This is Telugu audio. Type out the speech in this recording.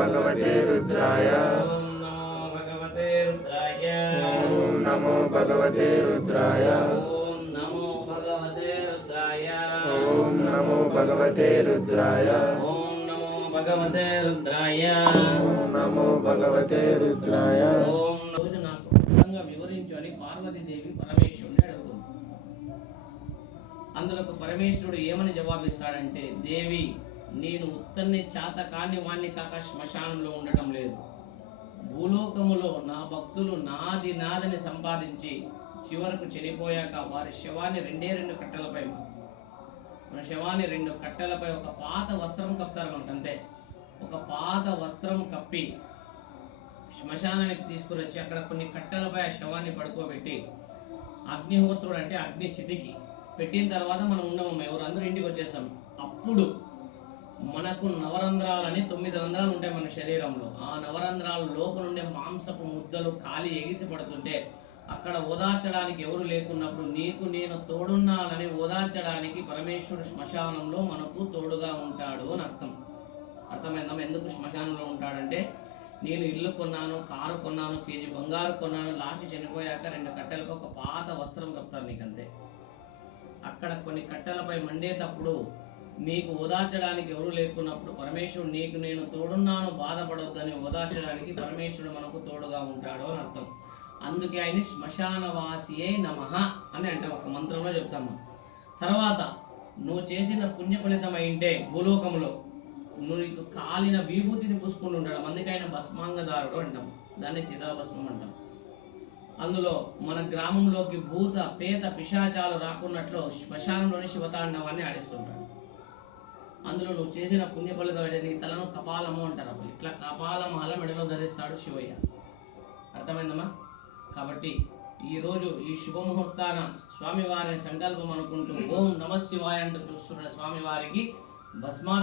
భగవతే రుద్రాయ ఓం నమో భగవతే రుద్రాయ ఓం నమో భగవతే రుద్రాయ ఓం నమో భగవతే రుద్రాయ ఓం నమో భగవతే రుద్రాయ ఓం నమో భగవతే రుద్రాయ రోజు నాకు క్లుప్తంగా వివరించు అని పార్వతీదేవి పరమేశ్వరుని అడుగుతుంది. అందులో పరమేశ్వరుడు ఏమని జవాబిస్తాడంటే, దేవి నేను ఉత్తన్ని చాతకాన్ని వాణ్ణి కాక శ్మశానంలో ఉండటం లేదు. భూలోకములో నా భక్తులు నాదని సంపాదించి చివరకు చనిపోయాక వారి శవాన్ని రెండు కట్టెలపై మన శవాన్ని 2 కట్టెలపై ఒక పాత వస్త్రం కప్తారు మనకంతే. ఒక పాత వస్త్రం కప్పి శ్మశానానికి తీసుకుని వచ్చి అక్కడ కొన్ని కట్టెలపై ఆ శవాన్ని పడుకోబెట్టి అగ్నిహోత్రుడు అంటే అగ్ని చితికి పెట్టిన తర్వాత మనం ఉండము, ఎవరందరూ ఇంటికి వచ్చేస్తాం. అప్పుడు మనకు నవరంధ్రాలని 9 రంధ్రాలు ఉంటాయి మన శరీరంలో. ఆ నవరంధ్రాల లోపల ఉండే మాంసపు ముద్దలు కాలి ఎగిసి పడుతుంటే అక్కడ ఓదార్చడానికి ఎవరు లేకున్నప్పుడు నీకు నేను తోడున్నానని ఓదార్చడానికి పరమేశ్వరుడు శ్మశానంలో మనకు తోడుగా ఉంటాడు అని అర్థమైందమ్మా. ఎందుకు శ్మశానంలో ఉంటాడంటే, నేను ఇల్లు కొన్నాను, కారు కొన్నాను, కేజీ బంగారు కొన్నాను, లాస్ట్ చనిపోయాక 2 కట్టెలకు ఒక పాత వస్త్రం కప్తారు నీకంతే. అక్కడ కొన్ని కట్టెలపై మండేటప్పుడు నీకు ఓదార్చడానికి ఎవరు లేకున్నప్పుడు పరమేశ్వరుడు నీకు నేను తోడున్నాను, బాధపడొద్దని ఓదార్చడానికి పరమేశ్వరుడు మనకు తోడుగా ఉంటాడు అని అర్థం. అందుకే ఆయన శ్మశానవాసియే నమః అని అంటే ఒక మంత్రంలో చెప్తాము. తర్వాత నువ్వు చేసిన పుణ్య ఫలితం అయింటే భూలోకంలో నువ్వు కాలిన విభూతిని పూసుకుంటూ ఉంటాడు. అందుకే ఆయన భస్మాంగదారుడు అంటాం, దాన్ని చిదాభస్మం అంటాం. అందులో మన గ్రామంలోకి భూత పేత పిశాచాలు రాకున్నట్లు శ్మశానంలోని శివతాండవాన్ని ఆడిస్తుంటాడు. అందులో నువ్వు చేసిన పుణ్య ఫలితం అంటే నీ తలను కపాలము అంటారు. అప్పుడు ఇట్లా కపాలమాల మెడలో ధరిస్తాడు శివయ్య. అర్థమైందమ్మా? కాబట్టి ఈరోజు ఈ శుభముహూర్తాన స్వామివారిని సంకల్పం అనుకుంటూ ఓం నమః శివాయ అంటూ చూస్తున్న స్వామివారికి భస్మా